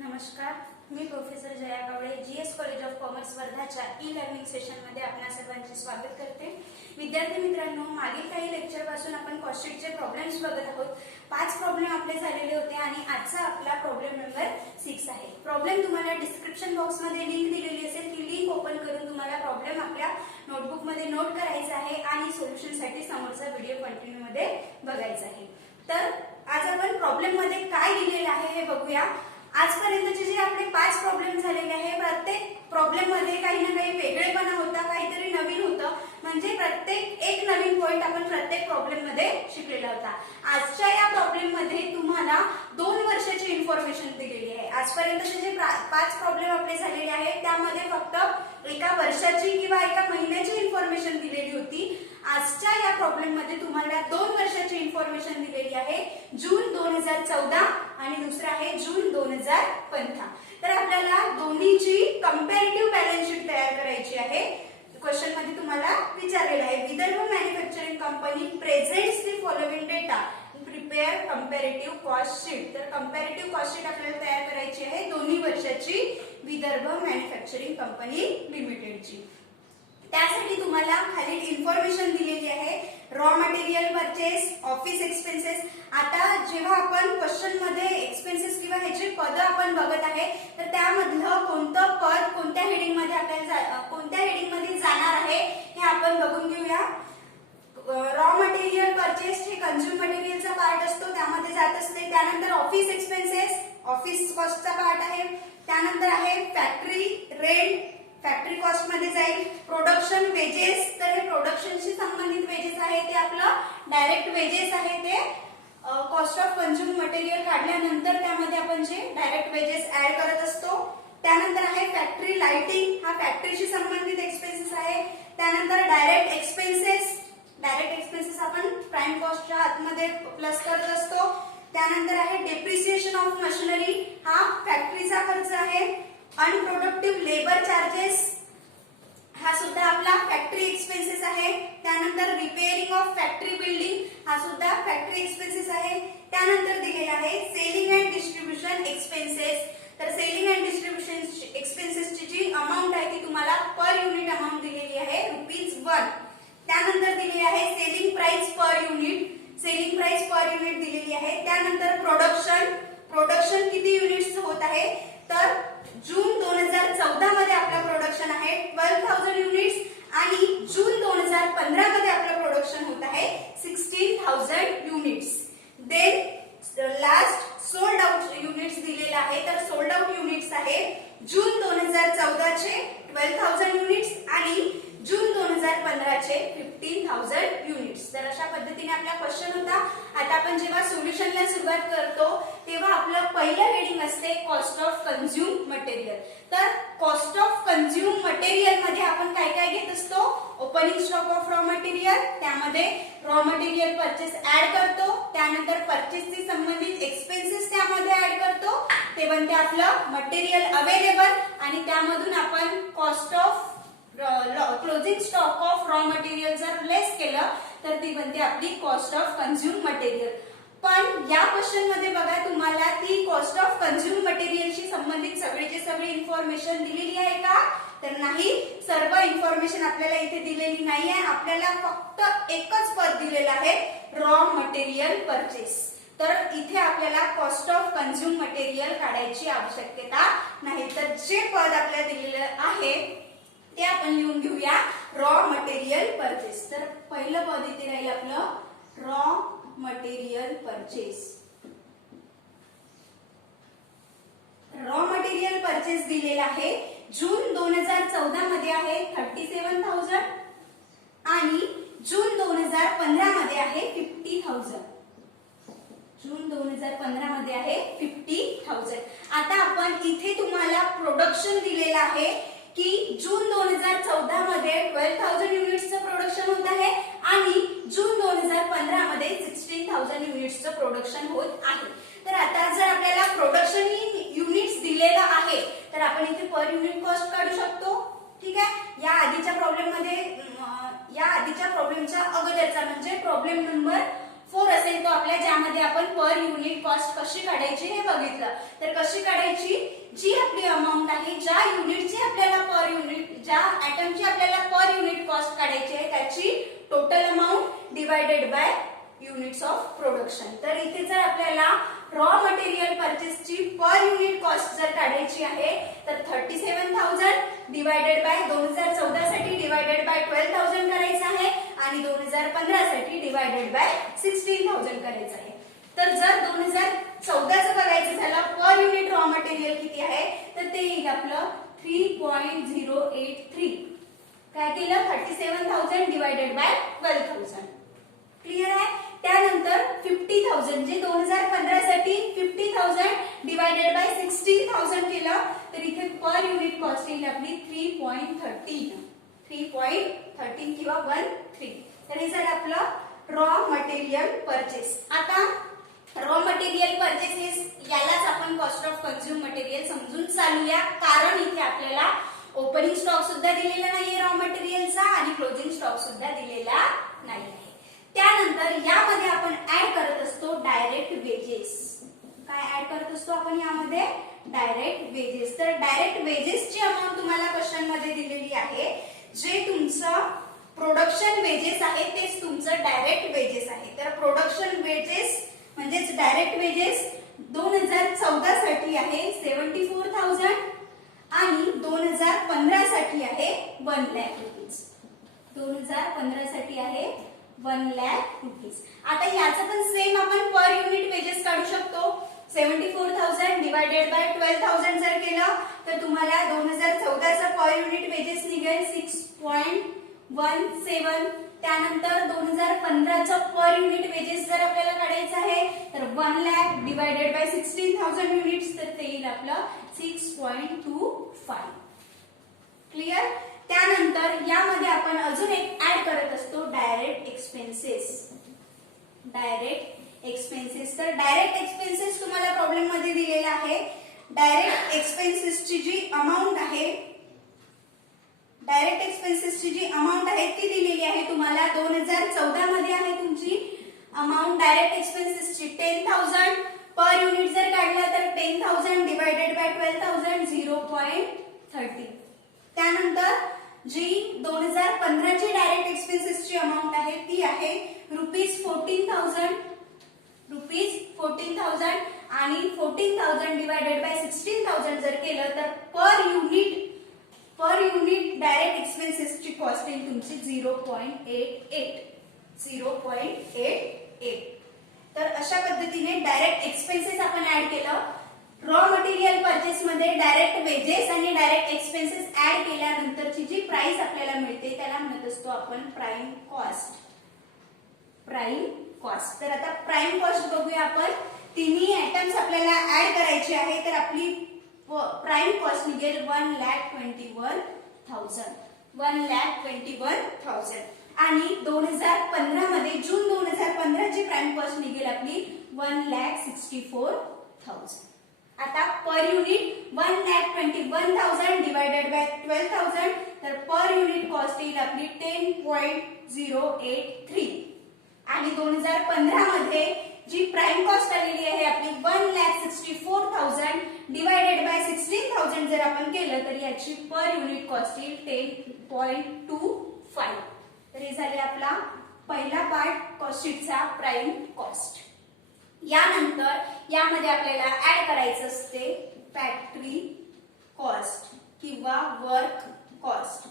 नमस्कार, मी professor Jaya Kawale GS college of commerce वर्धाच्या ई लर्निंग सेशनमध्ये आपणा सर्वांचे स्वागत करते। विद्यार्थी मित्रांनो, मागील काही लेक्चर पासून आपण कॉस्टशीटचे प्रॉब्लेम्स बघत आहोत। 5 प्रॉब्लेम आपले झालेले होते आणि आजचा आपला प्रॉब्लेम नंबर 6 आहे। प्रॉब्लेम तुम्हाला डिस्क्रिप्शन बॉक्स मध्ये लिंक दिलेली असेल, ती लिंक ओपन करून तुम्हाला प्रॉब्लेम आपल्या नोटबुक मध्ये नोट करायचा आहे आणि सोल्युशन साठी समोरचा व्हिडिओ कंटिन्यू मध्ये बघायचा आहे। तर आज आपण प्रॉब्लेम मध्ये काय दिलेले आहे हे बघूया। आजपर्यंतचे जे आपले 5 प्रॉब्लेम झालेले आहे, प्रत्येक प्रॉब्लेम मध्ये काही ना काही वेगळेपणा होता, काहीतरी नवीन होतं, म्हणजे प्रत्येक एक नवीन पॉइंट आपण प्रत्येक प्रॉब्लेम मध्ये शिकलेला होता। आजच्या या प्रॉब्लेम मध्ये तुम्हाला 2 वर्षाची इन्फॉर्मेशन दिलेली आहे। आजपर्यंतचे जे 5 प्रॉब्लेम आपले झालेले आहेत त्यामध्ये फक्त एका वर्षाची किंवा एका महिन्याची इन्फॉर्मेशन दिलेली होती। आजच्या या प्रॉब्लेम मध्ये तुम्हाला 2 वर्षाची इन्फॉर्मेशन दिलेली आहे, जून 2014 आणि दुसरा आहे जून 2015। तर आपल्याला दोन्हीची कंपॅरेटिव्ह बॅलन्स शीट तयार करायची आहे। क्वेश्चन मध्ये तुम्हाला विचारलेलं आहे, Vidarbha manufacturing company presents the following data, prepare comparative cost sheet. तर कंपॅरेटिव्ह कॉस्ट शीट आपल्याला तयार करायची आहे दोन्ही वर्षाची विदर्भ मॅन्युफॅक्चरिंग कंपनी लिमिटेडची। त्यासाठी तुम्हाला खाली इन्फॉर्मेशन दिलेली आहे, raw material purchase, office expenses. आता जेव्हा आपण क्वेश्चन मध्ये एक्सपेन्सेस किंवा ह्याचे पद आपण बघत आहे, तर त्यामधलं कोणतं पद कोणत्या हेडिंग मध्ये आपल्याला कोणत्या हेडिंग मध्ये जाणार आहे हे आपण बघून घेऊया। रॉ मटेरियल परचेस हे कंझ्युम मटेरियलचा पार्ट असतो, त्यामध्ये जात असते। त्यानंतर ऑफिस एक्सपेन्सेस ऑफिस कॉस्टचा पार्ट आहे। त्यानंतर आहे फॅक्टरी रेंट, फॅक्टरी कॉस्ट मध्ये जाईल। प्रोडक्शन वेजेस, तर हे प्रोडक्शनशी संबंधित वेजेस आहे, ते आपलं डायरेक्ट वेजेस आहे, ते कॉस्ट ऑफ कंझ्युम मटेरियल काढल्यानंतर त्यामध्ये आपण जे डायरेक्ट वेजेस ऍड करत असतो। त्यानंतर आहे फॅक्टरी लाइटिंग, हा फॅक्टरीशी संबंधित एक्सपेन्सेस आहे। त्यानंतर डायरेक्ट एक्सपेन्सेस, डायरेक्ट एक्सपेन्सेस आपण प्राइम कॉस्टच्या आतमध्ये प्लस करत असतो। त्यानंतर आहे डेप्रिसिएशन ऑफ मशिनरी, हा फॅक्टरीचा खर्च आहे। अनप्रोडक्टिव्ह लेबर चार्जेस, हा सुद्धा आपला फॅक्टरी एक्सपेन्सेस आहे। त्यानंतर रिपेअरिंग ऑफ फॅक्टरी बिल्डिंग, हा सुद्धा फॅक्टरी एक्सपेन्सेस आहे। त्यानंतर दिलेला आहे सेलिंग अँड डिस्ट्रीब्युशन एक्सपेन्सेस, तर सेलिंग अँड डिस्ट्रीब्युशन एक्सपेन्सेसची जी अमाउंट आहे ती तुम्हाला पर युनिट अमाउंट दिलेली आहे ₹1। त्यानंतर दिलेली आहे selling price per unit, selling price per unit दिलेली आहे। त्यानंतर प्रोडक्शन किती युनिट्स होत आहे, तर जून 2014 मध्ये आपलं प्रोडक्शन आहे 12,000 युनिट्स आणि जून 2015 मध्ये आपलं प्रोडक्शन होत आहे 16,000 units. Then last sold out units दिलेला आहे, तर सोल्ड आउट युनिट्स आहे जून 2014 चे 12,000 युनिट्स आणि जून 2015 चे 15,000 युनिट्स। तर अशा पद्धतीने आपला क्वेश्चन होता। आता आपण जेव्हा सोल्युशनला सुरुवात करतो तेव्हा आपलं पहिलं हेडिंग असते कॉस्ट ऑफ कंझ्युम मटेरियल। तर कॉस्ट ऑफ कंझ्युम मटेरियल मध्ये आपण काय काय घेत असतो, opening stock of raw material, त्यामध्ये रॉ मटेरियल परचेस ऍड करतो। त्यानंतर परचेसशी संबंधित एक्सपेन्सेस त्यामध्ये ऍड करतो, ते बनते आपलं मटेरियल अवेलेबल आणि त्यामधून आपण cost of closing stock of raw material जर लेस केलं तर ती बनते आपली कॉस्ट ऑफ कंझ्युम मटेरियल। पण या क्वेश्चन मध्ये बघा, तुम्हाला ती कॉस्ट ऑफ कंझ्युम मटेरियलशी संबंधित सगळी इन्फॉर्मेशन दिलेली आहे का, तर नाही, सर्व इन्फॉर्मेशन आपल्याला इथे दिलेली नाही आहे। आपल्याला फक्त एकच पद दिलेलं आहे, रॉ मटेरियल परचेस। तर इथे आपल्याला कॉस्ट ऑफ कंझ्युम मटेरियल काढायची आवश्यकता नाही। तर जे पद आपल्याला दिलेलं आहे ते आपण लिहून घेऊया, रॉ मटेरियल परचेस। तर पहिलं पद इथे राहील आपलं raw material purchase. Raw material purchase दिलेला आहे जून 2014 मध्ये आहे 37,000 आणि जून 2015 मध्ये आहे 50,000। जून 2015 मध्ये आहे 50,000। आता आपण इथे तुम्हाला प्रोडक्शन दिलेलं आहे की जून 2014 मध्ये 12,000 युनिट्सचं प्रोडक्शन होत आहे आणि जून 2015 मध्ये 16,000 युनिट्सचं प्रोडक्शन होत आहे। तर आता जर आपल्याला प्रोडक्शन युनिट्स दिलेलं आहे तर आपण इथे पर युनिट कॉस्ट काढू शकतो, ठीक आहे। या आधीच्या प्रॉब्लेमच्या अगोदरचा म्हणजे प्रॉब्लेम नंबर 4 असेल तो आपल्या, ज्यामध्ये आपण पर युनिट कॉस्ट कशी काढायची हे बघितलं. तर कशी काढायची, जी आपली अमाऊंट आहे, ज्या युनिटची आपल्याला पर युनिट, ज्या आयटमची आपल्याला पर युनिट कॉस्ट काढायची आहे त्याची total amount divided by units of production. तर इथे जर आपल्याला रॉ मटेरियल परचेसची पर युनिट कॉस्ट जर काढायची आहे तर 37,000 डिवाइडेड बाय 2014 साठी डिवाइडेड बाय 12,000 करायचं आहे आणि 2015 साठी डिवाइडेड बाय 16,000 करायचं आहे. तर जर 2014 चं बघायचं झालं पर युनिट रॉ मटेरियल किती आहे तर ते येईल आपलं 3.083. काय केलं, 37,000 डिवाइडेड बाय 12,000. क्लियर आहे. त्यानंतर 50,000 जे 2015 साठी 50,000 डिवाइडेड बाय 16,000 केलं तर इथे पर युनिट कॉस्ट येईल आपली 3.13 किंवा 13. तर हे झालं आपलं रॉ मटेरियल परचेस. आता रॉ मटेरियल परचेस यालाच आपण कॉस्ट ऑफ कन्झ्युम मटेरियल समजून चालूया, कारण इथे आपल्याला ओपनिंग स्टॉक सुद्धा दिलेला नाहीये रॉ मटेरियलचा आणि क्लोजिंग स्टॉक सुद्धा दिलेला नाही आहे. त्यानंतर यामध्ये आपण ऍड करत असतो डायरेक्ट वेजेस. काय ऍड करत असतो आपण यामध्ये, डायरेक्ट वेजेस. तर डायरेक्ट वेजेसची अमाऊंट तुम्हाला क्वेश्चन मध्ये दिलेली आहे. जे तुमचं प्रोडक्शन वेजेस आहे तेच तुमचं डायरेक्ट वेजेस आहे. तर प्रोडक्शन वेजेस म्हणजेच डायरेक्ट वेजेस 2014 साठी आहे 74,000 आणि 2015 साठी आहे 1 लाख रुपीज. 2015 साठी आहे 1 लाख रुपीज. आता याचं पण सेम आपण पर युनिट वेजेस काढू शकतो. 74,000 डिवाइडेड बाय 12,000 जर केलं तर तुम्हाला 2014 चा पर युनिट वेजेस निघेल 6.17. त्यानंतर 2015 चा पर युनिट वेजेस जर आपल्याला काढायचं आहे तर 1 लाख डिवाइडेड बाय 16,000 युनिट्स, तर ते येईल आपलं 6.25. क्लियर. त्यानंतर यामध्ये आपण अजून एक ऍड करत असतो डायरेक्ट एक्सपेन्सेस. Direct expenses. तर डायरेक्ट एक्सपेन्सेस तुम्हाला प्रॉब्लेम मध्ये दिलेला आहे. डायरेक्ट एक्सपेन्सेसची जी अमाऊंट आहे, डायरेक्ट एक्सपेन्सेसची जी अमाऊंट आहे ती दिलेली आहे तुम्हाला. 2014 मध्ये आहे तुमची अमाऊंट डायरेक्ट एक्सपेन्सेसची 10,000. पर युनिट जर काढला तर 10,000 डिवाइडेड बाय 12,000 0.30. त्यानंतर जी 2015 ची डायरेक्ट एक्सपेन्सेसची अमाऊंट आहे ती आहे ₹14,000. ₹14,000 आणि 14,000 डिवाइडेड बाय 16,000 जर केलं तर पर युनिट डायरेक्ट एक्सपेन्सेसची कॉस्ट येईल तुमची 0.88. तर अशा पद्धतीने डायरेक्ट एक्सपेन्सेस आपण ऍड केलं. रॉ मटेरियल परचेस मध्ये डायरेक्ट वेजेस आणि डायरेक्ट एक्सपेन्सेस ऍड केल्यानंतरची जी प्राइस आपल्याला मिळते त्याला म्हणत असतो आपण प्राइम कॉस्ट. Prime cost. तर आता प्राइम कॉस्ट बघूया आपण. तिन्ही आयटम्स आपल्याला ऍड करायचे आहे तर आपली प्राइम कॉस्ट निघेल 1,21,000. 1,21,000 आणि 2015 मध्ये जून 2015 ची प्राइम कॉस्ट निघेल आपली 1,64,000. आता पर युनिट 1,21,000 डिवाइडेड बाय 12,000 तर पर युनिट कॉस्ट येईल आपली 10.083 आणि 2015 मध्ये जी प्राइम कॉस्ट आलेली आहे आपली 1,64,000 डिवाइडेड बाय 16,000 जर आपण केलं तर याची पर युनिट कॉस्ट येईल 10.25. तर हे झाले आपला पहिला पार्ट कॉस्ट शीटचा प्राइम कॉस्ट. यानंतर यामध्ये आपल्याला ऍड करायचं असते फॅक्टरी कॉस्ट किंवा वर्क कॉस्ट.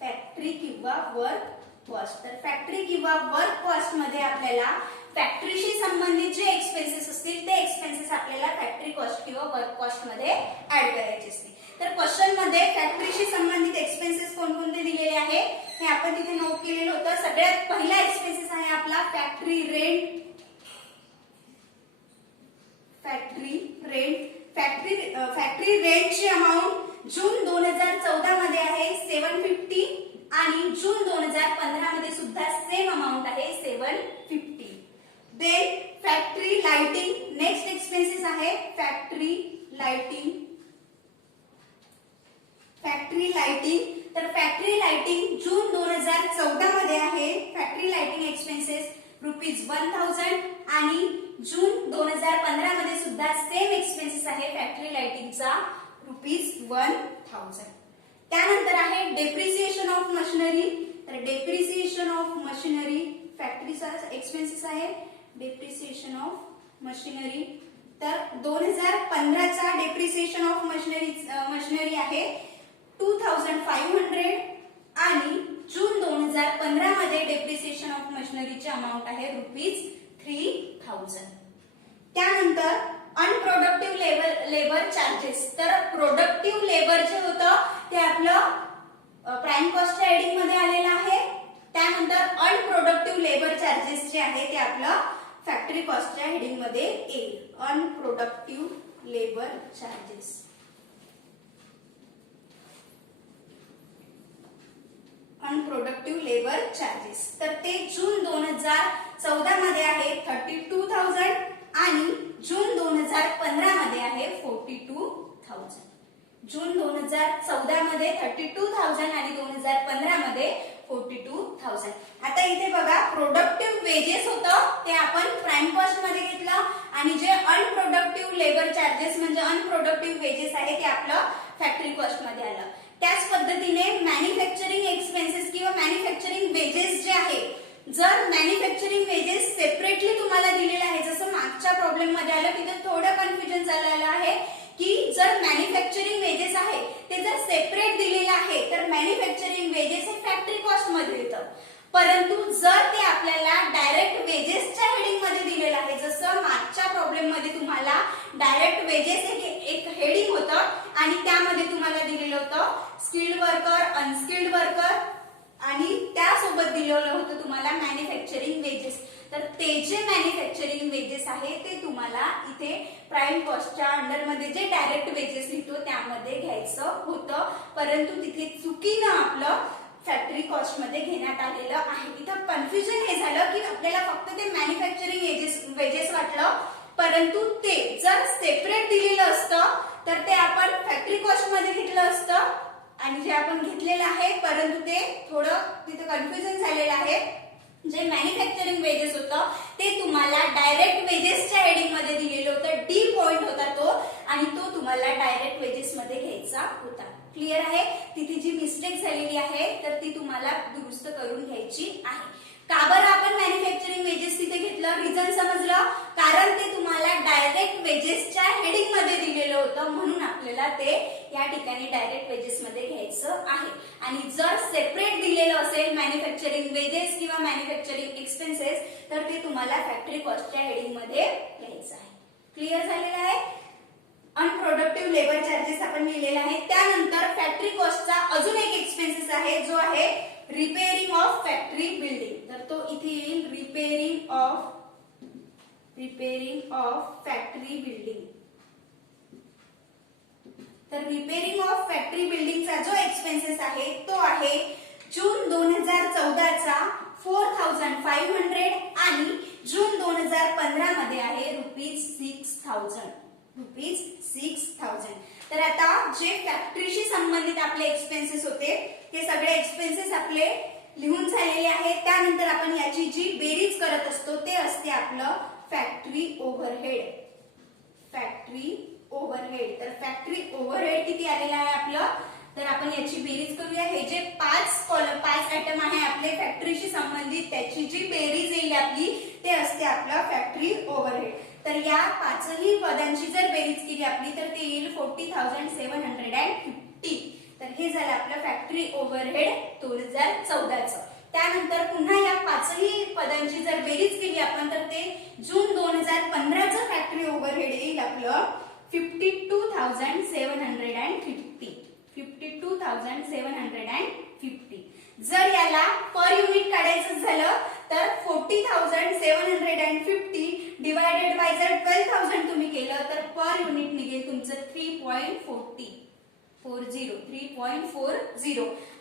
फॅक्टरी किंवा वर्क कॉस्ट. तर फॅक्टरी किंवा वर्क कॉस्ट मध्ये आपल्याला फॅक्टरीशी संबंधित जे एक्सपेन्सेस असतील ते एक्सपेन्सेस आपल्याला फॅक्टरी कॉस्ट किंवा वर्क कॉस्ट मध्ये ऍड करायचे असतील. तर क्वेश्चन मध्ये फॅक्टरीशी संबंधित एक्सपेन्सेस कोणकोणते दिलेले आहे हे आपण तिथे नोट केलेलं होतं. सगळ्यात पहिला एक्सपेन्सेस आहे आपला फॅक्टरी रेंट. फॅक्टरी रेंटची अमाऊंट जून 2014 मध्ये आहे 750 आणि जून 2015 मध्ये सुद्धा सेम अमाऊंट आहे 750. Then factory lighting. Next expenses आहे फॅक्टरी लाइटिंग. तर फॅक्टरी लाइटिंग जून 2014 मध्ये आहे. फॅक्टरी लाइटिंग एक्सपेन्सेस ₹1000 आणि जून 2015 मध्ये सुद्धा सेम एक्सपेन्सेस आहे फॅक्टरी लाइटिंगचा ₹1000. त्यानंतर आहे डेप्रिसिएशन ऑफ मशिनरी. तर डेप्रिसिएशन ऑफ मशिनरी फॅक्टरीचा एक्सपेन्सेस आहे डेप्रिसिएशन ऑफ मशिनरी. तर 2015 चा डेप्रिसिएशन ऑफ मशिनरी आहे 2500 आणि जून 2015 मध्ये डेप्रिसिएशन ऑफ मशिनरीची अमाउंट आहे ₹3000. त्यानंतर अनप्रोडक्टिव्ह लेबर चार्जेस. तर प्रोडक्टिव्ह लेबर जे होतं ते आपलं प्राइम कॉस्टच्या हेडिंग मध्ये आलेलं आहे. त्यानंतर अनप्रोडक्टिव्ह लेबर चार्जेस जे आहे ते आपलं फॅक्टरी कॉस्टच्या हेडिंग मध्ये येईल. अनप्रोडक्टिव्ह लेबर चार्जेस. अनप्रोडक्टिव्ह लेबर चार्जेस तर ते जून 2014 मध्ये आहे 32,000 आणि जून 2015 मध्ये आहे 42,000. जून 2014 मध्ये 32,000 आणि 2015 मध्ये 42,000. आता इथे बघा प्रोडक्टिव्ह वेजेस होतं ते आपण प्राइम कॉस्ट मध्ये घेतलं आणि जे अनप्रोडक्टिव्ह लेबर चार्जेस म्हणजे अनप्रोडक्टिव्ह वेजेस आहे ते आपलं फॅक्टरी कॉस्ट मध्ये आलं. त्याच पद्धतीने मॅन्युफॅक्चरिंग एक्सपेन्सेस किंवा मॅन्युफॅक्चरिंग वेजेस जे आहे जर मॅन्युफॅक्चरिंग वेजेस सेपरेटली तुम्हाला दिलेलं आहे जसं मागच्या प्रॉब्लेम मध्ये आलं तिथे थोडं कन्फ्युजन झालेलं आहे की जर मॅन्युफॅक्चरिंग वेजेस आहे ते जर सेपरेट दिलेलं आहे तर मॅन्युफॅक्चरिंग वेजेस हे फॅक्टरी कॉस्ट मध्ये येतं. परंतु जर ते आपल्याला डायरेक्ट वेजेसच्या हेडिंग मध्ये दिलेलं आहे जसं मागच्या प्रॉब्लेम मध्ये तुम्हाला डायरेक्ट वेजेस एक हेडिंग होतं आणि त्यामध्ये तुम्हाला दिलेलं होतं स्किल्ड वर्कर अनस्किल्ड वर्कर आणि त्यासोबत दिलेलं होतं तुम्हाला मॅन्युफॅक्चरिंग वेजेस. तर ते जे मॅन्युफॅक्चरिंग वेजेस आहे ते तुम्हाला इथे प्राइम कॉस्टच्या अंडरमध्ये जे डायरेक्ट वेजेस लिहितो त्यामध्ये घ्यायचं होतं. परंतु तिथे चुकीनं आपलं फॅक्टरी कॉस्ट मध्ये घेण्यात आलेलं आहे. इथं कन्फ्युजन हे झालं की आपल्याला फक्त ते मॅन्युफॅक्चरिंग वेजेस वाटलं परंतु ते जर सेपरेट दिलेलं असतं तर ते आपण फॅक्टरी कॉस्ट मध्ये घेतलं असतं आणि जे आपण घेतलेलं आहे परंतु ते थोडं तिथे कन्फ्युजन झालेलं आहे. जे मॅन्युफॅक्चरिंग वेजेस होतं ते तुम्हाला डायरेक्ट वेजेसच्या हेडिंग मध्ये दिलेलं होतं. डी पॉइंट होता तो आणि तो तुम्हाला डायरेक्ट वेजेस मध्ये घ्यायचा होता. क्लिअर आहे. तिथे जी मिस्टेक झालेली आहे तर ती तुम्हाला दुरुस्त करून घ्यायची आहे. का बरं आपण मॅन्युफॅक्चरिंग वेजेस तिथे घेतलं रिझन समजलं कारण ते तुम्हाला डायरेक्ट वेजेसच्या हेडिंग मध्ये दिलेलं होतं म्हणून आपल्याला ते या ठिकाणी डायरेक्ट वेजेस मध्ये घ्यायचं आहे. आणि जर सेपरेट दिलेलं असेल मॅन्युफॅक्चरिंग वेजेस किंवा मॅन्युफॅक्चरिंग एक्सपेन्सेस तर ते तुम्हाला फॅक्टरी कॉस्टच्या हेडिंग मध्ये घ्यायचं आहे. क्लिअर झालेलं आहे. अनप्रोडक्टिव्ह लेबर चार्जेस आपण लिहिलेला आहे. त्यानंतर फॅक्टरी कॉस्टचा अजून एक एक्सपेन्सेस आहे जो आहे रिपेअरिंग ऑफ फॅक्टरी बिल्डिंग. तर तो इथे येईल रिपेअरिंग ऑफ फॅक्टरी बिल्डिंग. तर रिपेअरिंग ऑफ फॅक्टरी बिल्डिंगचा जो एक्सपेन्सेस आहे तो आहे जून 2014 चा 4500 आणि जून 2015 मध्ये आहे ₹6000. तर आता जे फॅक्टरीशी संबंधित आपले एक्सपेन्सेस होते ते सगळे एक्सपेन्सेस आपले लिहून झालेले आहेत. त्यानंतर आपण याची जी बेरीज करत असतो ते असते आपलं फॅक्टरी ओव्हरहेड. तर फॅक्टरी ओव्हरहेड किती आलेलं आहे आपलं तर आपण याची बेरीज करूया. हे जे 5 आयटम आहे आपले फॅक्टरीशी संबंधित त्याची जी बेरीज येईल आपली ते असते आपलं फॅक्टरी ओव्हरहेड. तर या पाचही पदांची जर बेरीज केली आपली तर ते येईल 40,750. तर हे झालं आपलं फॅक्टरी ओव्हरहेड 2014चं. त्यानंतर पुन्हा या पाचही पदांची जर बेरीज केली आपण तर ते जून 2015चं फॅक्टरी ओव्हरहेड येईल आपलं 52,750. 52,750. जर याला पर युनिट काढायचं झालं तर 40,750 डिवायडेड बाय जर 12,000 तुम्ही केलं तर पर युनिट निघेल तुमचं 3.40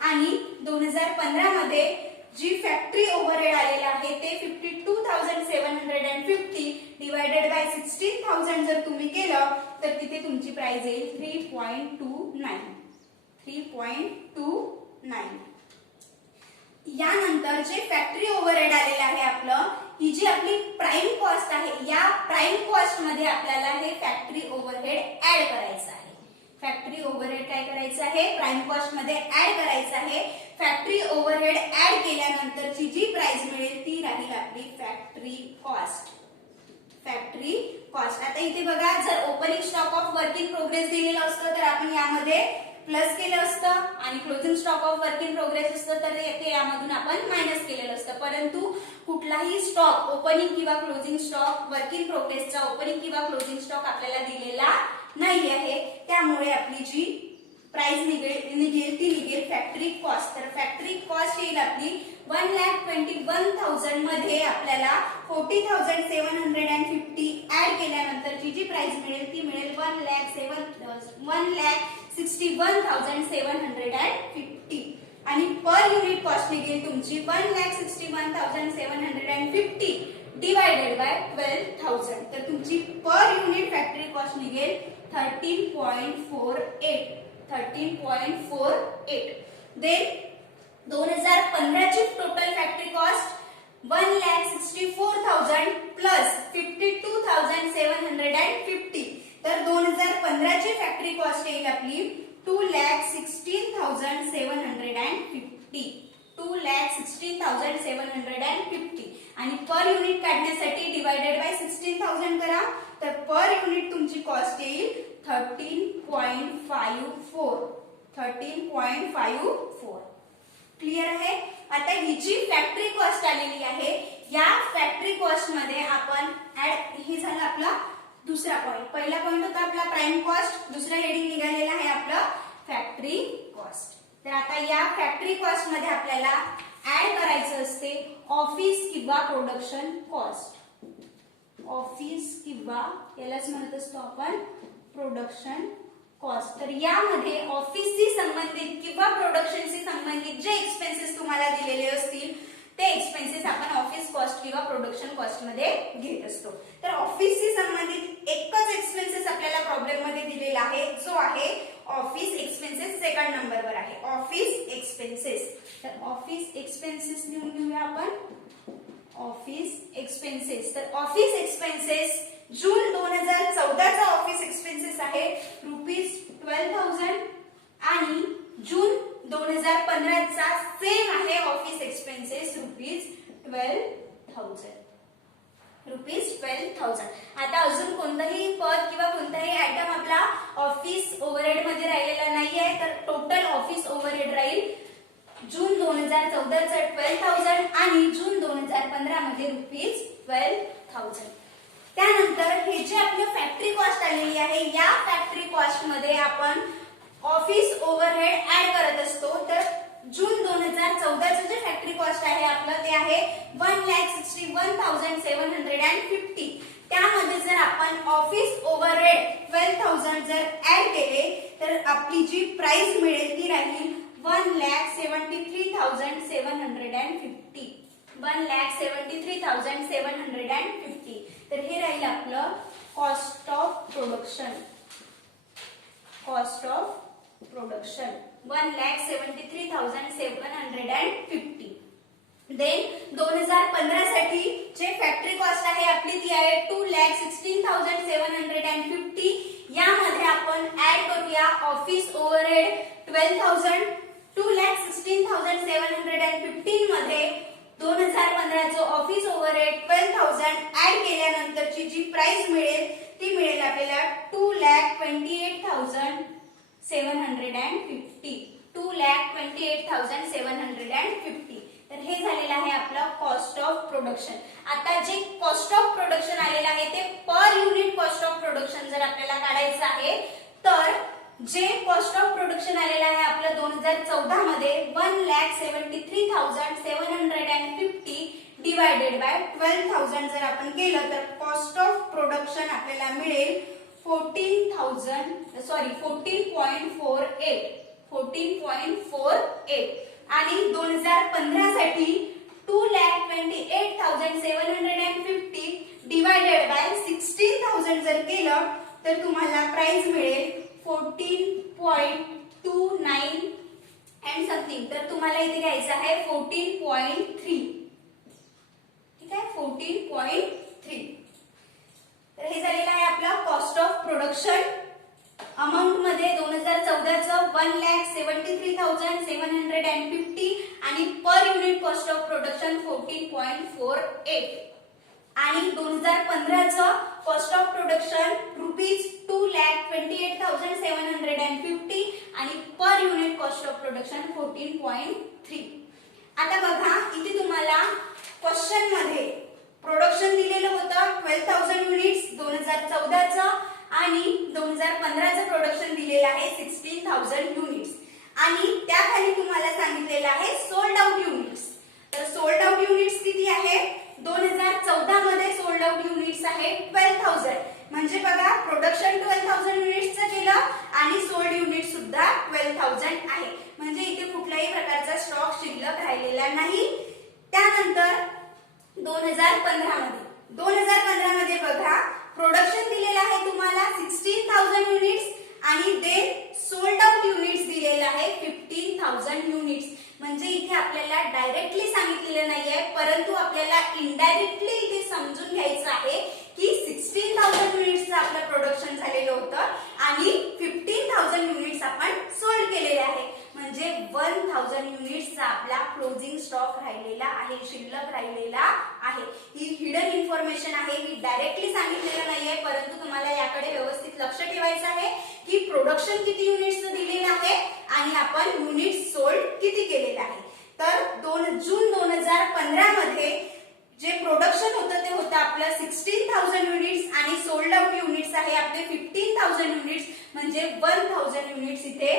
आणि 2015 मध्ये जी फॅक्टरी ओव्हरहेड आलेला आहे ते 52,750 डिवायडेड बाय 16,000 जर तुम्ही केलं तर तिथे तुमची प्राइस येईल 3.29. यानंतर जे फॅक्टरी ओव्हरहेड आलेलं आहे आपलं ही जी आपली प्राइम कॉस्ट आहे, या प्राइम कॉस्ट मध्ये आपल्याला हे फॅक्टरी ओव्हरहेड ऍड करायचं आहे. फॅक्टरी ओव्हरहेड काय करायचं आहे, प्राइम कॉस्ट मध्ये ऍड करायचं आहे. फॅक्टरी ओव्हरहेड ऍड केल्यानंतरची जी प्राइस मिळेल ती राहील आपली फॅक्टरी कॉस्ट. Factory cost. आता इथे बघा, जर opening stock of work in progress दिलेलं असतं तर आपण यामध्ये प्लस केलं असतं आणि closing stock of work in progress असतं तर ते यामधून आपण मायनस केलेलं असतं. परंतु कुठलाही स्टॉक ओपनिंग किंवा क्लोजिंग स्टॉक वर्क इन प्रोग्रेसचा ओपनिंग किंवा क्लोजिंग स्टॉक आपल्याला दिलेला नाही आहे. त्यामुळे आपली जी प्राइस निघेल ती निघेल फॅक्टरी कॉस्ट. तर फॅक्टरी कॉस्ट येईल आपली 1,21,000 मध्ये आपल्याला 40,750 ऍड केल्यानंतरची जी प्राइस मिळेल ती मिळेल 1,61,750 आणि पर युनिट कॉस्ट निघेल तुमची 1,61,750 डिवायडेड बाय 12,000. तर तुमची पर युनिट फॅक्टरी कॉस्ट निघेल 13.48. देन 2015 ची टोटल फॅक्टरी कॉस्ट 1,64,000 प्लस 52,750. तर 2015 ची फॅक्टरी कॉस्ट येईल आपली 2,16,750. 2,16,750 आणि पर युनिट काढण्यासाठी डिवायडेड बाय 16,000 करा. तर पर युनिट तुमची कॉस्ट येईल 13.54. क्लिअर आहे. आता ही जी फॅक्टरी कॉस्ट आलेली आहे, या फॅक्टरी कॉस्ट मध्ये आपण ऍड, ही झाला आपला दुसरा पॉइंट. पहिला पॉइंट होता आपला प्राइम कॉस्ट, दुसरा हेडिंग निघालेला आहे आपलं फॅक्टरी कॉस्ट. तर आता या फॅक्टरी कॉस्ट मध्ये आपल्याला ऍड करायचं असते ऑफिस किंवा प्रोडक्शन कॉस्ट. ऑफिस किंवा यालाच म्हणत असतो आपण प्रोडक्शन कॉस्ट. तर यामध्ये ऑफिसशी संबंधित किंवा प्रोडक्शनशी संबंधित जे एक्सपेन्सेस तुम्हाला दिलेले असतील ते एक्सपेन्सेस आपण ऑफिस कॉस्ट किंवा प्रोडक्शन कॉस्ट मध्ये घेत असतो. तर ऑफिसशी संबंधित एकच एक्सपेन्सेस आपल्याला प्रॉब्लेम मध्ये दिलेला आहे, जो आहे ऑफिस एक्सपेन्सेस. सेकंड नंबरवर आहे ऑफिस एक्सपेन्सेस. तर ऑफिस एक्सपेन्सेस लिहून घेऊया आपण. Office expenses. तर ऑफिस एक्सपेन्सेस जून 2014 चा ऑफिस एक्सपेन्सेस आहे ₹12,000 आणि जून 2015 चा सेम आहे ऑफिस एक्सपेन्सेस ₹12,000. आता अजून कोणताही पद किंवा कोणताही आयटम आपला ऑफिस ओव्हरहेड मध्ये राहिलेला नाहीये. तर टोटल ऑफिस ओव्हरहेड राहील जून 2014 चा 12,000 आणि जून 2015 मध्ये ₹12,000. त्यानंतर हे जे आपली फॅक्टरी कॉस्ट आलेली आहे, या फॅक्टरी कॉस्ट मध्ये आपण ऑफिस ओव्हरहेड ऍड करत असतो. तर जून 2014 चे जे फॅक्टरी कॉस्ट आहे आपलं ते आहे 1,61,750. त्यामध्ये जर आपण ऑफिस ओव्हरहेड 12,000 जर ऍड केले तर आपली जी प्राइस मिळेल ती राहील 1,73,750. 1,73,750. तर हे राहील आपलं cost of production. Cost of production 1,73,750. Then 2015 साठी जे फॅक्टरी कॉस्ट आहे आपली ती आहे 2,16,750. यामध्ये आपण ऍड करूया ऑफिस ओव्हरहेड 12,000. 2,16,750 मध्ये 2015 चं ऑफिस ओव्हरहेड 12,000 ऍड केल्यानंतरची जी प्राइस मिळेल ती मिळेल आपल्याला 2,28,750. 2,28,750. तर हे झालेलं आहे आपलं कॉस्ट ऑफ प्रोडक्शन. आता जे कॉस्ट ऑफ प्रोडक्शन आलेलं आहे ते पर युनिट कॉस्ट ऑफ प्रोडक्शन जर आपल्याला काढायचं आहे तर जे कॉस्ट ऑफ प्रोडक्शन आलेलं आहे आपलं 2014 मध्ये 1,73,750 डिवायडेड बाय 12,000 जर आपण केलं तर कॉस्ट ऑफ प्रोडक्शन आपल्याला मिळेल 14.48 आणि 2015 साठी 2,28,750 डिवायडेड बाय 16,000 जर केलं तर तुम्हाला प्राइस मिळेल 14.29 अँड समथिंग. तर तुम्हाला इथे घ्यायचं आहे 14.3. किती आहे 14.3. तर हे झालेलं आहे आपलं कॉस्ट ऑफ प्रोडक्शन. अमाऊंट मध्ये 2014चं 1,73,750 आणि per unit cost of production 14.48 आणि 2015चं कॉस्ट ऑफ प्रोडक्शन ₹2,28,750 आणि per unit cost of production 14.3. आता बघा इथे तुम्हाला क्वेश्चन मध्ये प्रोडक्शन दिलेलं होतं 12,000 युनिट्स 2014चं आणि 2015चं प्रोडक्शन दिलेलं आहे 16,000 युनिट्स आणि त्याखाली तुम्हाला सांगितलेलं आहे सोल्ड आउट युनिट्स. तर सोल्ड आउट युनिट्स किती आहे 2014 मध्ये सोल्ड आउट युनिट्स आहे 12,000. म्हणजे बघा प्रोडक्शन 12,000 युनिट्सचं केलं आणि सोल्ड युनिट सुद्धा 12,000 आहे. म्हणजे इथे कुठल्याही प्रकारचा स्टॉक शिल्लक राहिलेला नाही. त्यानंतर 2015 मध्ये बघा प्रोडक्शन दिलेलं आहे तुम्हाला 16,000 युनिट्स आणि देन सोल्ड आउट युनिट्स दिलेलं आहे 15,000 युनिट्स. म्हणजे इथे आपल्याला डायरेक्टली सांगितलेलं नाहीये परंतु आपल्याला इनडायरेक्टली इथे समजून घ्यायचं आहे की 16,000 युनिट्सचं आपलं प्रोडक्शन झालेलं होतं आणि 15,000 युनिट्स आपण सोल्ड केलेले आहे. म्हणजे 1,000 युनिट्सचा आपला क्लोजिंग स्टॉक राहिलेला आहे, शिल्लक राहिलेला आहे. ही हिडन इन्फॉर्मेशन आहे, ही डायरेक्टली सांगितलेलं नाहीये परंतु तुम्हाला याकडे व्यवस्थित लक्ष ठेवायचं आहे की प्रोडक्शन किती युनिट्सचं दिलेलं आहे आणि आपण युनिट्स सोल्ड किती केलेलं आहे. तर जून 2015 मध्ये जे प्रोडक्शन होतं ते होतं आपलं 16,000 युनिट्स आणि सोल्ड आउट युनिट्स आहे आपले 15,000 युनिट्स. म्हणजे 1,000 युनिट्स इथे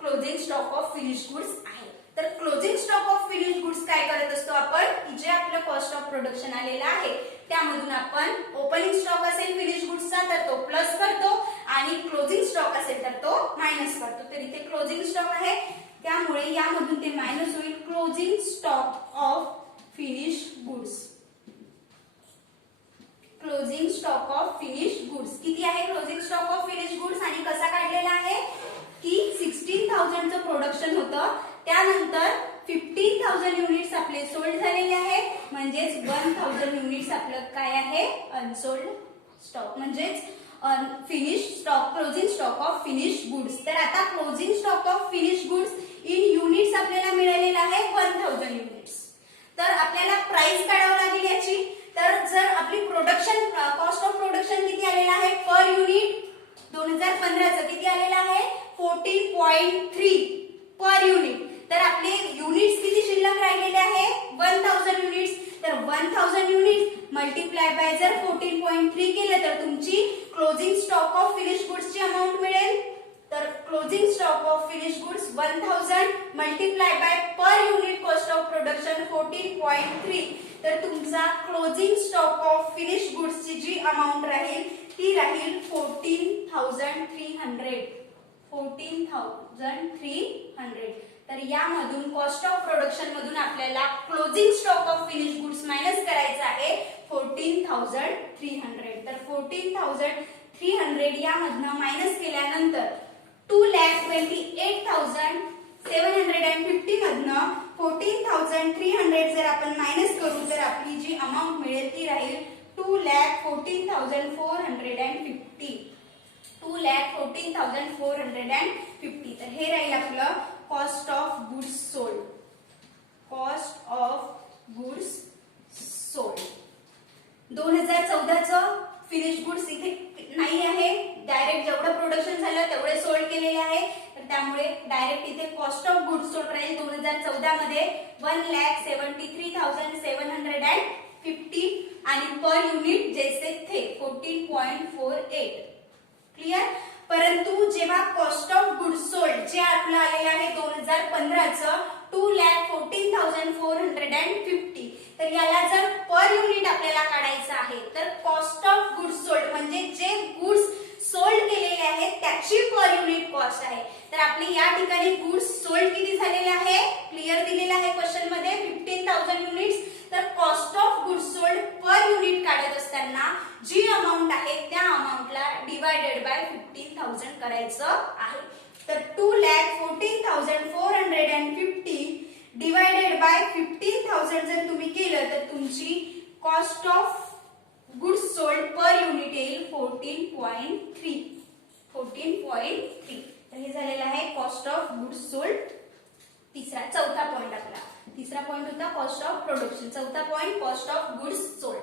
closing stock of finish goods आहे. तर closing stock of finish goods काय करत असतो आपण जे आपलं कॉस्ट ऑफ प्रोडक्शन आलेलं आहे त्यामधून आपण ओपनिंग स्टॉक असेल फिनिश गुड्सचा तर तो प्लस करतो आणि क्लोजिंग स्टॉक असेल तर तो मायनस करतो. तर इथे क्लोजिंग स्टॉक आहे त्यामुळे यामधून ते मायनस होईल. Closing stock of finish goods, closing stock of finish goods किती आहे closing stock of finish goods आणि कसा काढलेला आहे की 16,000चं प्रोडक्शन होतं त्यानंतर 15,000 युनिट्स आपले सोल्ड झालेले आहे म्हणजेच 1,000 युनिट्स आपलं काय आहे अनसोल्ड स्टॉक म्हणजेच finish stock, closing stock of finish goods. तर आता closing stock of finish goods in units आपल्याला मिळालेला आहे 1,000 युनिट्स. तर आपल्याला प्राइस काढावं लागेल याची. तर जर आपली प्रोडक्शन कॉस्ट ऑफ प्रोडक्शन किती आलेला आहे पर युनिट 2015चं किती आलेलं आहे 14.3 पर युनिट. तर आपले युनिट्स किती शिल्लक राहिलेले आहे 1,000 युनिट्स. तर 1,000 युनिट्स मल्टिप्लाय बाय जर 14.3 केलं तर तुमची क्लोजिंग स्टॉक ऑफ फिनिश गुड्सची अमाऊंट मिळेल. तर closing stock of finish goods 1,000 multiply by per unit cost of production 14.3. तर तुमचा क्लोजिंग स्टॉक ऑफ फिनिश गुड्सची जी अमाऊंट राहील ती राहील 14,300. 14,300. तर यामधून कॉस्ट ऑफ प्रोडक्शन मधून आपल्याला closing stock of finish goods minus करायचं आहे 14,300. तर 14,300 यामधनं मायनस केल्यानंतर 2,28,750 मधनं 14,300 जर आपण मायनस करू तर आपली जी अमाऊंट मिळेल ती राहील 2,14,450. 2,14,450. तर हे राहील आपलं cost of goods sold. Cost of goods sold 2014चं फिनिश गुड्स इथे नाही आहे. डायरेक्ट जेवढं प्रोडक्शन झालं तेवढे सोल्ड केलेले आहे. तर त्यामुळे डायरेक्ट इथे कॉस्ट ऑफ गुड्स सोल्ड राहील 2014 मध्ये 1,73,750 आणि पर युनिट जैसे थे 14.48. क्लियर. परंतु जेव्हा कॉस्ट ऑफ गुड्स सोल्ड जे आपलं आलेलं आहे 2015चं 2,14,450. तर याला जर पर युनिट आपल्याला काढायचं आहे तर कॉस्ट ऑफ गुड्स सोल्ड म्हणजे जे गुड्स सोल्ड केलेले आहेत त्याची पर युनिट कॉस्ट आहे. तर आपले या ठिकाणी गुड्स सोल्ड किती झालेले आहे क्लियर दिलेलं आहे क्वेश्चन मध्ये 15,000 युनिट्स. तर cost of goods sold per unit काढत असताना जी अमाऊंट आहे त्या अमाऊंटला डिवायडेड बाय 15,000 करायचं आहे. तर 2,14,450 डिवायडेड बाय 15,000 जर तुम्ही केलं तर तुमची cost of goods sold per unit येईल 14.3. तर हे झालेलं आहे कॉस्ट ऑफ गुड्स सोल्ड. चौथा पॉइंट आपला. तिसरा पॉइंट होता कॉस्ट ऑफ प्रोडक्शन. चौथा point cost of goods sold.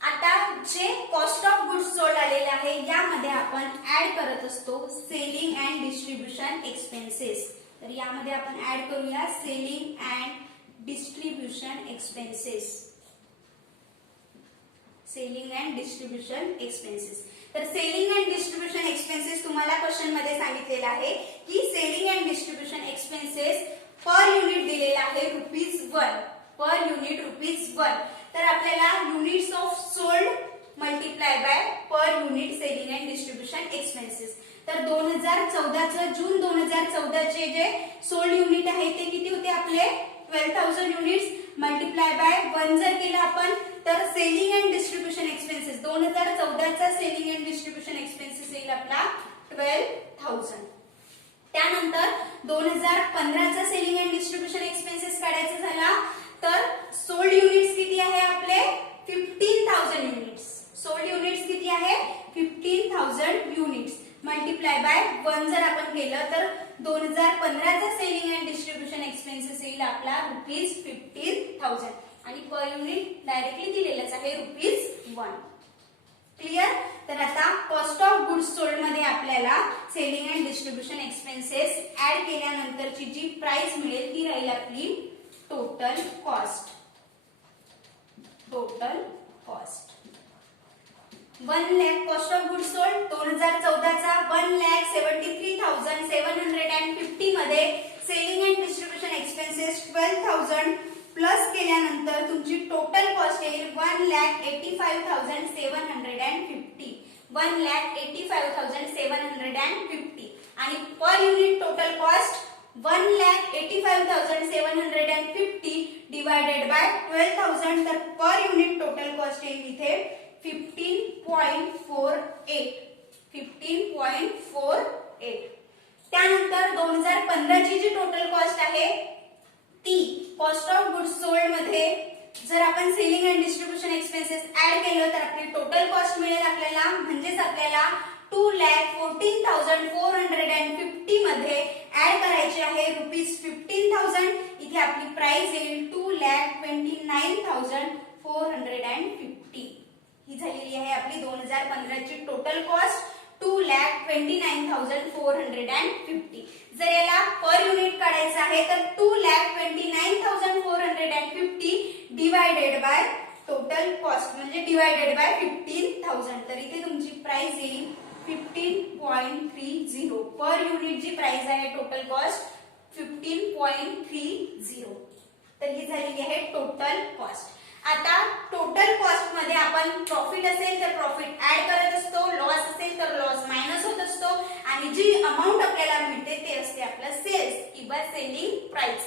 आता जे कॉस्ट ऑफ गुड्स सोल्ड आलेले आहे यामध्ये आपण ऍड करत असतो सेलिंग अँड डिस्ट्रीब्युशन एक्सपेन्सेस. तर यामध्ये आपण ऍड करूया selling and distribution expenses. Selling and distribution expenses. तर सेलिंग अँड डिस्ट्रीब्युशन एक्सपेन्सेस तुम्हाला क्वेश्चन मध्ये सांगितलेलं आहे की selling and distribution expenses per unit दिलेला आहे ₹1. Per unit ₹1. तर आपल्याला units of sold multiply by per unit selling and distribution expenses. तर 2014 जून 2014 जे सोल्ड युनिट आहे ते किती होते आपले 12,000 युनिट्स. मल्टिप्लाय बाय 1 जर केलं आपण तर selling and distribution expenses 2014 selling and distribution expenses येईल आपला 12,000. त्यानंतर 2015 सेलिंग अँड डिस्ट्रीब्युशन एक्सपेन्सेस काढायचा झाला तर सोल्ड युनिट्स किती आहे आपले 15,000 युनिट्स. सोल्ड युनिट्स किती आहे 15,000 युनिट्स. मल्टिप्लाय बाय 1 जर आपण केलं तर 2015 सेलिंग अँड डिस्ट्रीब्युशन एक्सपेन्सेस येईल आपला ₹15,000 आणि पर युनिट डायरेक्टली दिलेलंच आहे ₹1. क्लिअर. तर आता कॉस्ट ऑफ गुड्स सोल्ड मध्ये आपल्याला selling and distribution expenses add केल्यानंतरची जी प्राइस मिळेल ती राहील आपली total cost. Total cost 1 lakh cost of goods sold 2014 1,73,750 मध्ये selling and distribution expenses 12,000 plus केल्यानंतर तुमची टोटल कॉस्ट येईल 1,85,750. 1,85,750 आणि per unit total cost 1,85,750 divided by 12,000. तर पर युनिट टोटल कॉस्ट येईल इथे 15.48. 15.48. त्यानंतर 2015 ची जी टोटल कॉस्ट आहे ती कॉस्ट ऑफ गुड्स सोल्ड मध्ये जर आपण selling and distribution expenses add केलं तर आपली टोटल कॉस्ट मिळेल आपल्याला म्हणजेच आपल्याला 2,14,450 मध्ये ऍड करायची आहे ₹15,000. इथे आपली प्राइस येईल 2,29,450. ही झालेली आहे आपली 2015 ची टोटल कॉस्ट 2,29,450. जर याला पर युनिट काढायचं आहे तर 2,29,450 डिवायडेड बाय टोटल कॉस्ट म्हणजे डिवायडेड बाय 15,000. तर इथे तुमची प्राइस येईल 15.30. पर युनिट जी प्राइस आहे टोटल कॉस्ट 15.30. तर ही झालेली आहे टोटल कॉस्ट. आता टोटल कॉस्ट मध्ये आपण प्रॉफिट असेल तर प्रॉफिट ऍड करत असतो, लॉस असेल तर लॉस मायनस होत असतो आणि जी अमाऊंट आपल्याला मिळते ते असते आपलं सेल्स किंवा सेलिंग प्राइस.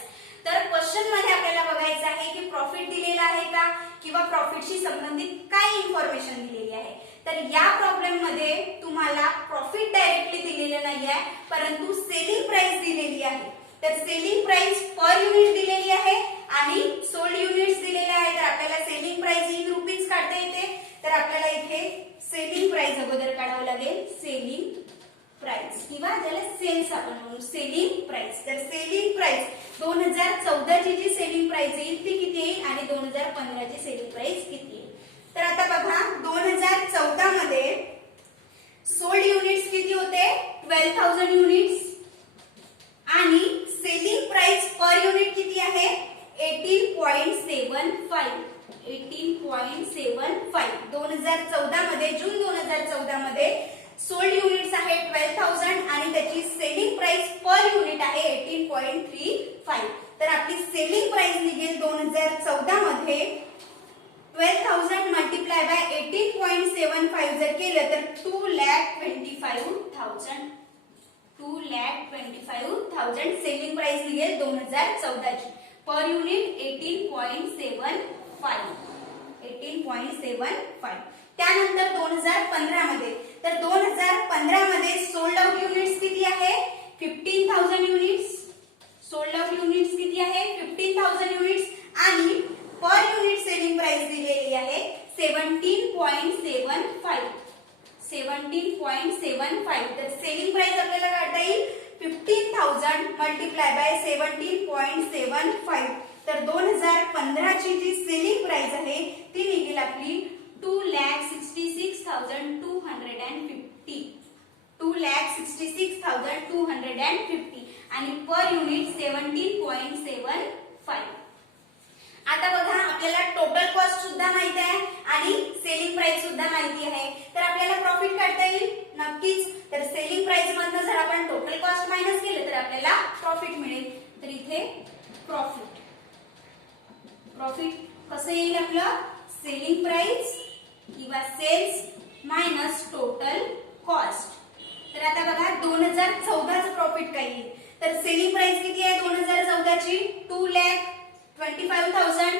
तर क्वेश्चन मध्ये आपल्याला बघायचं आहे की प्रॉफिट दिलेला आहे का किंवा प्रॉफिटशी संबंधित काय इन्फॉर्मेशन दिलेली आहे. तर या प्रॉब्लेम मध्ये तुम्हाला प्रॉफिट डायरेक्टली दिलेलं नाहीये परंतु सेलिंग प्राइस दिलेली आहे. तर सेलिंग प्राइस पर युनिट दिलेली आहे आणि सोल्ड युनिट्स दिलेले आहे. तर आपल्याला सेलिंग प्राइस इन रुपीज काढता येते. तर आपल्याला इथे सेलिंग प्राइस अगोदर काढावं लागेल. सेलिंग प्राइस किंवा ज्याला सेल्स आपण म्हणू सेलिंग प्राइस. तर सेलिंग प्राइस 2014 ची जी सेलिंग प्राइस येईल ती किती येईल आणि 2015 ची सेलिंग प्राइस किती येईल. तर आता बघा 2014 मध्ये सोल्ड युनिट्स किती होते 12,000 युनिट्स आणि सेलिंग प्राइस पर युनिट किती आहे 18.75. 18.75 2014 मध्ये जून 2014 मध्ये सोल्ड युनिट्स आहे 12,000 आणि त्याची सेलिंग प्राइस पर युनिट आहे 18.35. तर आपली सेलिंग प्राइस निघेल 2014 मध्ये 12,000 मल्टिप्लाय बाय 18.75 जर केलं तर 2,25,000. 2,25,000 सेलिंग प्राइस निघेल 2014 ची. Per unit 18.75. 18.75. त्यानंतर 2015 मध्ये तर 2015 मध्ये सोल्ड आउट युनिट्स किती आहे 15,000 युनिट्स. सोल्ड आउट युनिट्स किती आहे 15,000 युनिट्स आणि पर युनिट सेलिंग प्राइस दिलेली आहे 17.75. 17.75. तर सेलिंग प्राइस आपल्याला काढता येईल 15,000 मल्टिप्लाय बाय 17.75. तर 2015 ची जी सेलिंग प्राइस आहे ती निघेल आपली 2,66,250. 2,66,250 आणि पर युनिट 17.75. आता बघा आपल्याला टोटल कॉस्ट सुद्धा माहिती आहे आणि सेलिंग प्राइस सुद्धा माहिती आहे. तर आपल्याला प्रॉफिट काढता येईल नक्कीच. तर सेलिंग प्राइस मधनं जर आपण टोटल कॉस्ट मायनस केलं तर आपल्याला प्रॉफिट मिळेल. तर इथे प्रॉफिट कसं येईल आपलं सेलिंग प्राइस किंवा सेल्स मायनस टोटल कॉस्ट. तर आता बघा 2014 चं प्रॉफिट काय येईल. तर सेलिंग प्राइस किती आहे 2014 ची 2,25,000.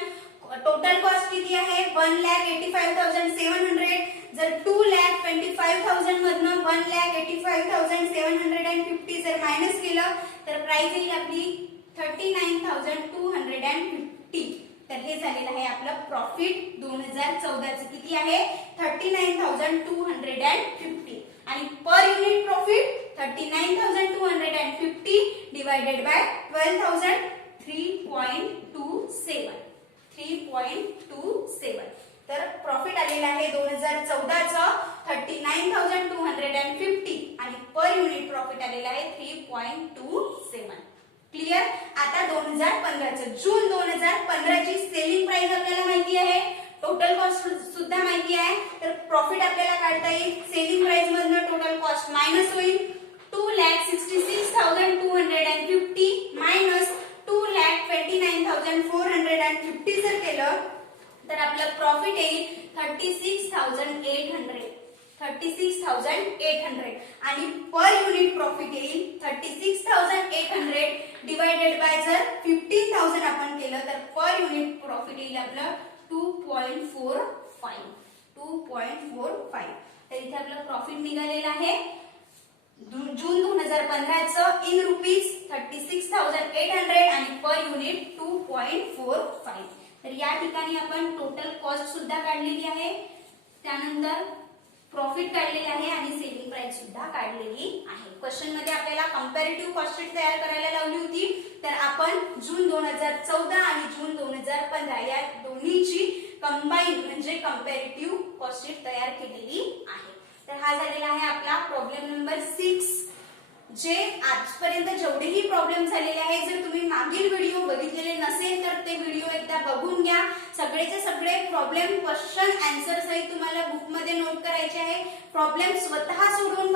टोटल कॉस्ट किती आहे 1,85,700. जर 2,25,000 मधनं 1,85,750 जर मायनस केलं तर प्राइस येईल आपली 39,250. तर हे झालेलं आहे आपलं प्रॉफिट 2014 चं किती आहे 39,250 आणि per unit profit 39,250 divided by 12,000 3.27. 3.27. तर प्रॉफिट आलेला आहे 2014 चं 39,250 आणि पर युनिट प्रॉफिट आलेला आहे 3.27. क्लियर. आता 2015 चं जून 2015 ची सेलिंग प्राइस आपल्याला माहिती आहे, टोटल कॉस्ट सुद्धा माहिती आहे. तर प्रॉफिट आपल्याला काढता येईल सेलिंग प्राइस मधनं टोटल कॉस्ट मायनस होईल 2,66,250 मायनस 2,29,450 जर केलं तर आपलं प्रॉफिट येईल 36,800. 36,800 आणि पर युनिट प्रॉफिट येईल 36,800 डिवाइडेड बाय जर 15,000 आपण केलं तर पर युनिट प्रॉफिट येईल आपलं 2.45. 2.45. तर इथे आपलं प्रॉफिट निघालेलं आहे जून 2015 चं इन रुपीज 36,800 आणि पर युनिट 2.45. तर या ठिकाणी आपण टोटल कॉस्ट सुद्धा काढलेली आहे, त्यानंतर प्रॉफिट काढलेले आहे आणि सेलिंग प्राइस सुद्धा काढलेली आहे. क्वेश्चन मध्ये आपल्याला कंपॅरेटिव्ह कॉस्ट शीट तयार करायला लावली होती. तर आपण जून 2014 आणि जून 2015 या दोन्हीची कंबाईन म्हणजे कंपॅरेटिव्ह कॉस्ट शीट तयार केलेली आहे. तर हा झालेला आहे आपला प्रॉब्लेम नंबर 6. जे आजपर्यंत जेवढेही प्रॉब्लेम झालेले आहेत जर तुम्ही मागील व्हिडिओ बघितलेले नसेल तर ते व्हिडिओ एकदा बघून घ्या. सगळेचे सगळे प्रॉब्लेम क्वेश्चन आन्सर सहित तुम्हाला बुक मध्ये नोट करायचे आहे. प्रॉब्लेम स्वतः सोडवून